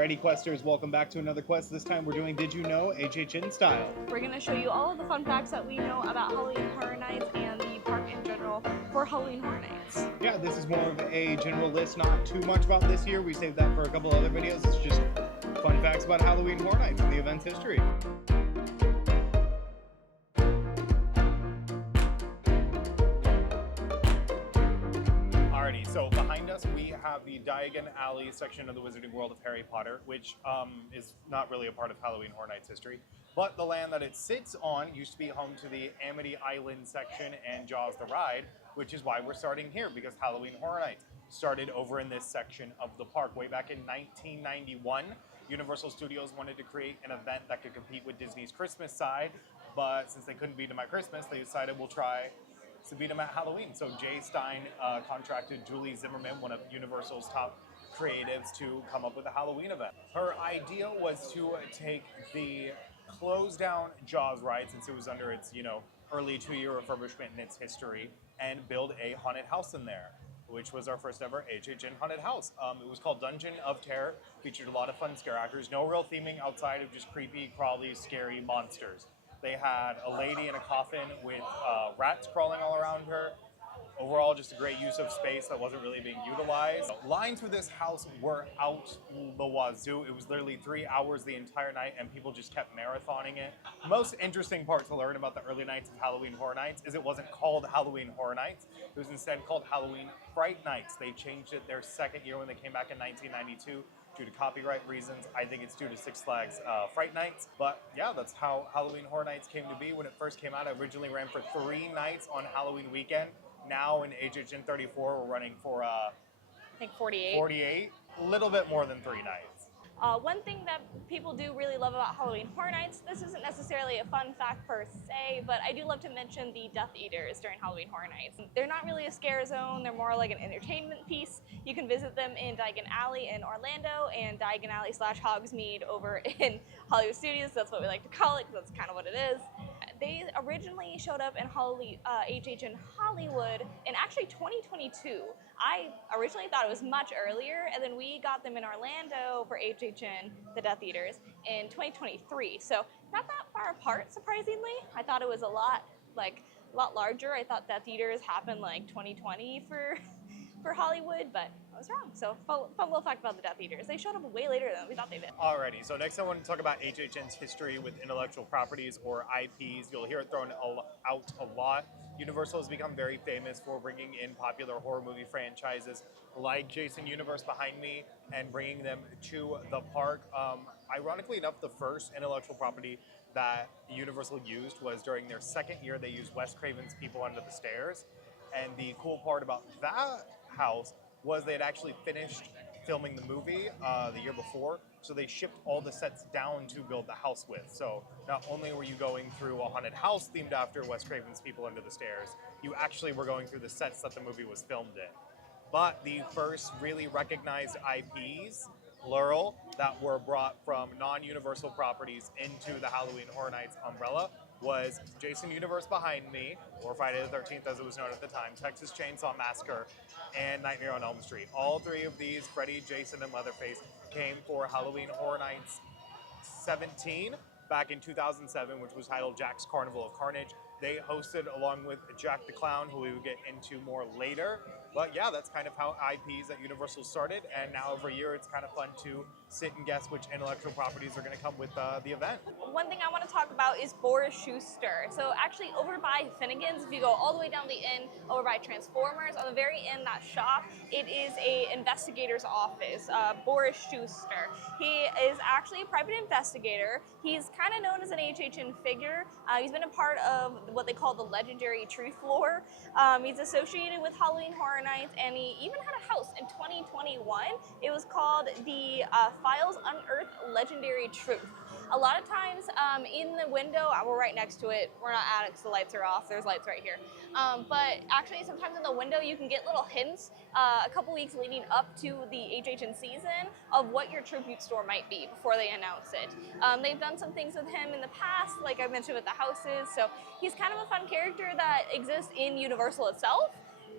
Alrighty, Questers, welcome back to another quest. This time we're doing Did You Know HHN style. We're going to show you all of the fun facts that we know about Halloween Horror Nights and the park in general for Halloween Horror Nights. Yeah, this is more of a general list, not too much about this year. We saved that for a couple other videos. It's just fun facts about Halloween Horror Nights and the event's history. Alrighty, so behind us we have the Diagon Alley section of the Wizarding World of Harry Potter, which is not really a part of Halloween Horror Nights history. But the land that it sits on used to be home to the Amity Island section and Jaws the Ride, which is why we're starting here, because Halloween Horror Nights started over in this section of the park. Way back in 1991, Universal Studios wanted to create an event that could compete with Disney's Christmas side, but since they couldn't beat them at Christmas, they decided we'll try to beat them at Halloween. So Jay Stein contracted Julie Zimmerman, one of Universal's top creatives, to come up with a Halloween event. Her idea was to take the closed down Jaws ride, since it was under its, early 2-year refurbishment in its history, and build a haunted house in there, which was our first ever HHN haunted house. It was called Dungeon of Terror, featured a lot of fun scare actors, no real theming outside of just creepy, crawly, scary monsters. They had a lady in a coffin with rats crawling all around her. Overall, just a great use of space that wasn't really being utilized. Lines for this house were out the wazoo. It was literally 3 hours the entire night, and people just kept marathoning it. Most interesting part to learn about the early nights of Halloween Horror Nights is it wasn't called Halloween Horror Nights. It was instead called Halloween Fright Nights. They changed it their second year when they came back in 1992. Due to copyright reasons. I think it's due to Six Flags Fright Nights. But yeah, that's how Halloween Horror Nights came to be. When it first came out, it originally ran for 3 nights on Halloween weekend. Now in HHN 34, we're running for I think 48. 48, a little bit more than 3 nights. One thing that people do really love about Halloween Horror Nights, this isn't necessarily a fun fact per se, but I do love to mention the Death Eaters during Halloween Horror Nights. They're not really a scare zone, they're more like an entertainment piece. You can visit them in Diagon Alley in Orlando and Diagon Alley / Hogsmeade over in Hollywood Studios. That's what we like to call it, because that's kind of what it is. They originally showed up in HHN Hollywood in actually 2022. I originally thought it was much earlier, and then we got them in Orlando for HHN, the Death Eaters, in 2023. So not that far apart, surprisingly. I thought it was a lot larger. I thought Death Eaters happened like 2020 for Hollywood, but I was wrong. So fun little fact about the Death Eaters. They showed up way later than we thought they did. Alrighty, so next I want to talk about HHN's history with intellectual properties, or IPs. You'll hear it thrown out a lot. Universal has become very famous for bringing in popular horror movie franchises like Jason Universe behind me and bringing them to the park. Ironically enough, the first intellectual property that Universal used was during their second year. They used Wes Craven's People Under the Stairs. And the cool part about that house was they had actually finished filming the movie the year before, so they shipped all the sets down to build the house with. So not only were you going through a haunted house themed after Wes Craven's People Under the Stairs, you actually were going through the sets that the movie was filmed in. But the first really recognized IPs, plural, that were brought from non-Universal properties into the Halloween Horror Nights umbrella was Jason Universe behind me, or Friday the 13th as it was known at the time, Texas Chainsaw Massacre, and Nightmare on Elm Street. All 3 of these, Freddy, Jason, and Leatherface, came for Halloween Horror Nights 17 back in 2007, which was titled Jack's Carnival of Carnage. They hosted along with Jack the Clown, who we will get into more later. But yeah, that's kind of how IPs at Universal started, and now every year it's kind of fun to sit and guess which intellectual properties are going to come with the event. One thing I want to talk about is Boris Schuster. So actually over by Finnegan's, if you go all the way down the end, over by Transformers, on the very end, that shop, it is a investigator's office, Boris Schuster. He is actually a private investigator. He's kind of known as an HHN figure. He's been a part of what they call the legendary Truth Lore. He's associated with Halloween Horror Nights, and he even had a house in 2021. It was called the Files Unearthed Legendary Truth. A lot of times in the window, we're right next to it. We're not at it because the lights are off. There's lights right here. But actually, sometimes in the window, you can get little hints a couple weeks leading up to the HHN season of what your tribute store might be before they announce it. They've done some things with him in the past, like I mentioned with the houses. So he's kind of a fun character that exists in Universal itself.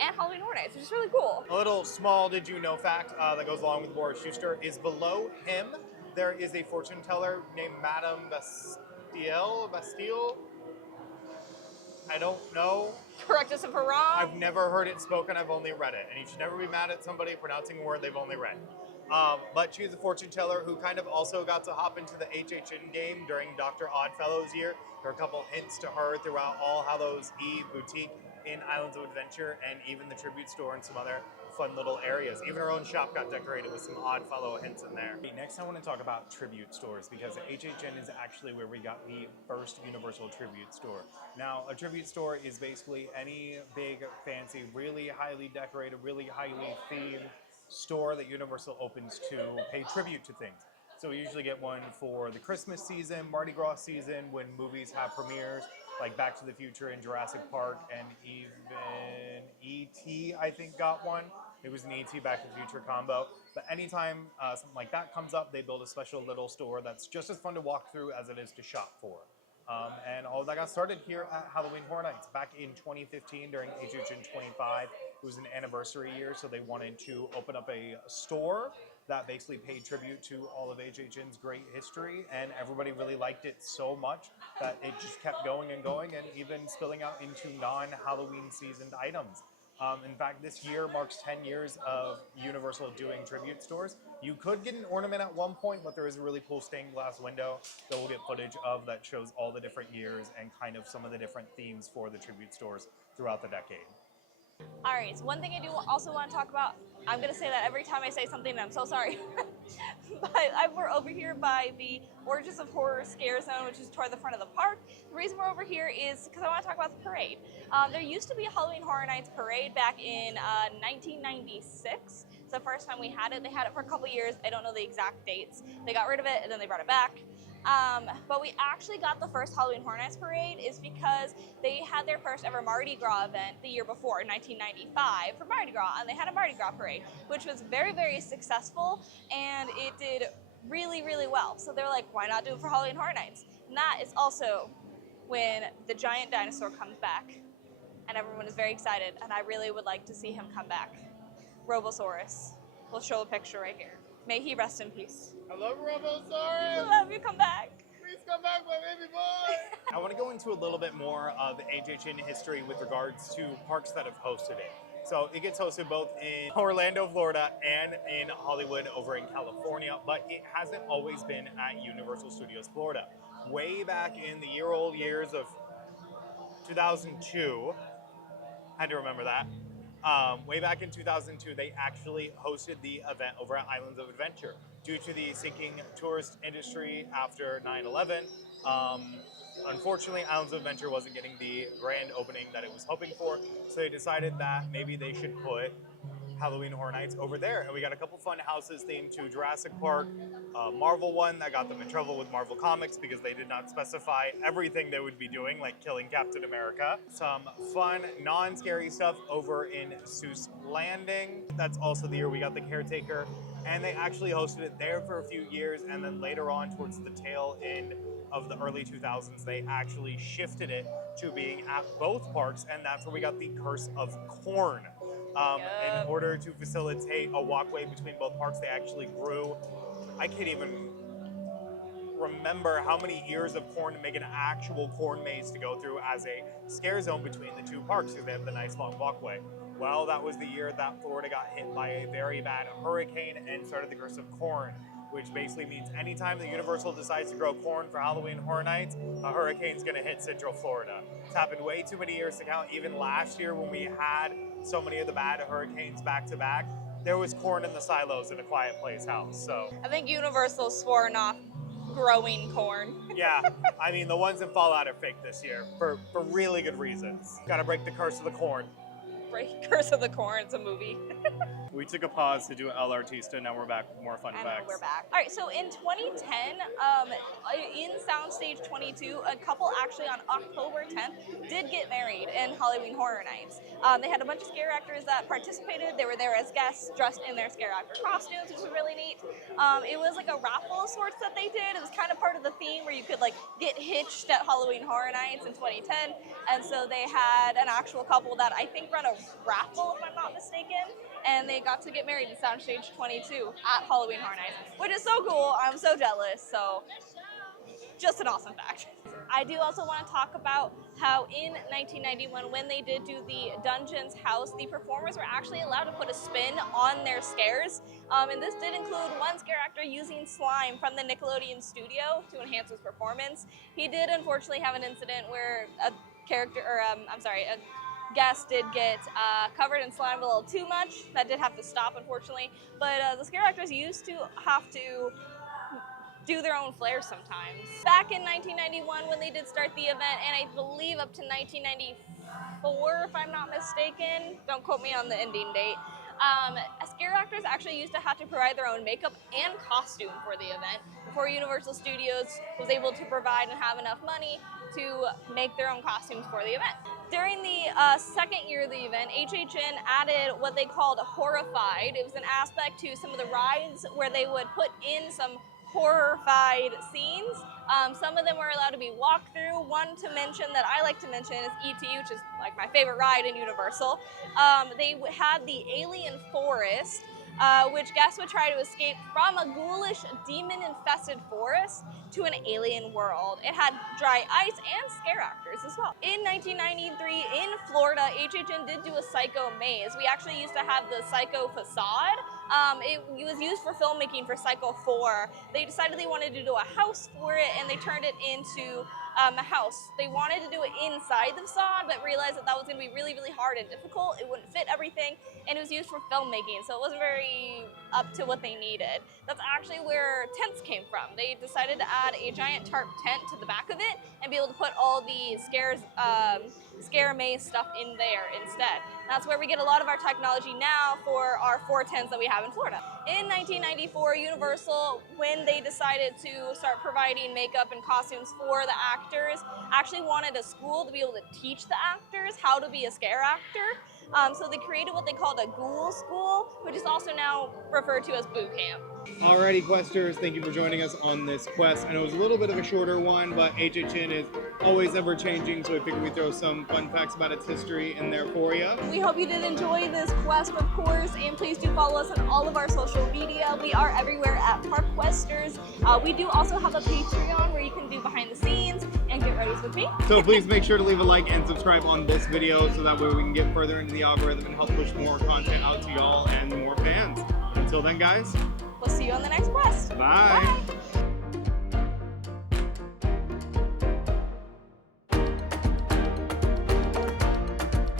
and Halloween Horror Nights, which is really cool. A little small did you know fact that goes along with Boris Schuster is below him there is a fortune teller named Madame Bastille. I don't know. Correct us if we're wrong. I've never heard it spoken, I've only read it. And you should never be mad at somebody pronouncing a word they've only read. But she's a fortune teller who kind of also got to hop into the HHN game during Dr. Oddfellow's year. There are a couple hints to her throughout All Hallows Eve boutique in Islands of Adventure and even the tribute store and some other fun little areas. Even her own shop got decorated with some Oddfellow hints in there. Next, I want to talk about tribute stores because HHN is actually where we got the first Universal tribute store. Now, a tribute store is basically any big, fancy, really highly decorated, really highly themed store that Universal opens to pay tribute to things. So we usually get one for the Christmas season, Mardi Gras season, when movies have premieres, like Back to the Future and Jurassic Park, and even E.T. I think got one. It was an E.T. Back to the Future combo. But anytime something like that comes up, they build a special little store that's just as fun to walk through as it is to shop for. And all of that got started here at Halloween Horror Nights back in 2015 during HHN 25. It was an anniversary year, so they wanted to open up a store that basically paid tribute to all of HHN's great history, and everybody really liked it so much that it just kept going and even spilling out into non-Halloween seasoned items. In fact, this year marks 10 years of Universal doing tribute stores. You could get an ornament at one point, but there is a really cool stained glass window that we'll get footage of that shows all the different years and kind of some of the different themes for the tribute stores throughout the decade. All right, so one thing I do also want to talk about, I'm going to say that every time I say something, and I'm so sorry, but we're over here by the Origins of Horror Scare Zone, which is toward the front of the park. The reason we're over here is because I want to talk about the parade. There used to be a Halloween Horror Nights parade back in 1996. It's the first time we had it. They had it for a couple years. I don't know the exact dates. They got rid of it, and then they brought it back. But we actually got the first Halloween Horror Nights parade is because they had their first ever Mardi Gras event the year before, in 1995, for Mardi Gras, and they had a Mardi Gras parade, which was very, very successful, and it did really, really well. So they were like, why not do it for Halloween Horror Nights? And that is also when the giant dinosaur comes back, and everyone is very excited, and I really would like to see him come back. Robosaurus. We'll show a picture right here. May he rest in peace. I love Robosaurus! I love you, come back. Please come back, my baby boy! I want to go into a little bit more of HHN history with regards to parks that have hosted it. So it gets hosted both in Orlando, Florida, and in Hollywood over in California, but it hasn't always been at Universal Studios Florida. Way back in the year-old years of 2002, had to remember that. Way back in 2002, they actually hosted the event over at Islands of Adventure. Due to the sinking tourist industry after 9/11, unfortunately, Islands of Adventure wasn't getting the grand opening that it was hoping for, so they decided that maybe they should put Halloween Horror Nights over there. And we got a couple fun houses themed to Jurassic Park, Marvel one that got them in trouble with Marvel Comics because they did not specify everything they would be doing, like killing Captain America. Some fun, non-scary stuff over in Seuss Landing. That's also the year we got the Caretaker. And they actually hosted it there for a few years, and then later on towards the tail end of the early 2000s, they actually shifted it to being at both parks, and that's where we got the Curse of Corn. In order to facilitate a walkway between both parks, they actually grew, I can't even remember how many ears of corn to make an actual corn maze to go through as a scare zone between the two parks because they have the nice long walkway. Well, that was the year that Florida got hit by a very bad hurricane and started the Curse of Corn, which basically means anytime the Universal decides to grow corn for Halloween Horror Nights, a hurricane's gonna hit Central Florida. It's happened way too many years to count. Even last year when we had so many of the bad hurricanes back to back, there was corn in the silos in a Quiet Place house, so. I think Universal sworn off growing corn. Yeah, I mean, the ones in Fallout are fake this year for really good reasons. Gotta break the curse of the corn. Curse of the Corn, it's a movie. We took a pause to do El Artista, now we're back with more fun And facts. we're back. All right, so in 2010, in Soundstage 22, a couple actually on October 10th did get married in Halloween Horror Nights. They had a bunch of scare actors that participated. They were there as guests, dressed in their scare actor costumes, which was really neat. It was like a raffle of sorts that they did. It was kind of part of the theme where you could like get hitched at Halloween Horror Nights in 2010, and so they had an actual couple that I think run a raffle, if I'm not mistaken, and they got to get married in Soundstage 22 at Halloween Horror Nights, which is so cool. I'm so jealous. So, just an awesome fact. I do also want to talk about how in 1991, when they did do the Dungeons house, the performers were actually allowed to put a spin on their scares. And this did include one scare actor using slime from the Nickelodeon studio to enhance his performance. He did unfortunately have an incident where a guest did get covered in slime a little too much. That did have to stop, unfortunately. But the scare actors used to have to do their own flares sometimes. Back in 1991 when they did start the event, and I believe up to 1994, if I'm not mistaken, don't quote me on the ending date, scare actors actually used to have to provide their own makeup and costume for the event before Universal Studios was able to provide and have enough money to make their own costumes for the event. During the second year of the event, HHN added what they called Horrified. It was an aspect to some of the rides where they would put in some horrified scenes. Some of them were allowed to be walked through. One to mention that I like to mention is E.T., which is like my favorite ride in Universal. They had the Alien Forest, which guests would try to escape from a ghoulish, demon-infested forest to an alien world. It had dry ice and scare actors as well. In 1993, in Florida, HHN did do a Psycho maze. We actually used to have the Psycho facade. It was used for filmmaking for Psycho 4. They decided they wanted to do a house for it, and they turned it into a house. They wanted to do it inside the facade, but realized that that was going to be really, really hard and difficult. It wouldn't fit everything, and it was used for filmmaking, so it wasn't very up to what they needed. That's actually where tents came from. They decided to add a giant tarp tent to the back of it and be able to put all the scare maze stuff in there instead. That's where we get a lot of our technology now for our 4 tents that we have in Florida. In 1994, Universal, when they decided to start providing makeup and costumes for the actors, actually wanted a school to be able to teach the actors how to be a scare actor. So they created what they called a ghoul school, which is also now referred to as boot camp. Alrighty, Questers, thank you for joining us on this quest. I know it was a little bit of a shorter one, but HHN is always ever changing, so I figured we'd throw some fun facts about its history in there for you. We hope you did enjoy this quest, of course, and please do follow us on all of our social media. We are everywhere at Park Questers. We do also have a Patreon where you can do behind the scenes and get ready with me. So please make sure to leave a like and subscribe on this video so that way we can get further into the algorithm and help push more content out to y'all and more fans. Until then, guys. We'll see you on the next quest. Bye. Bye.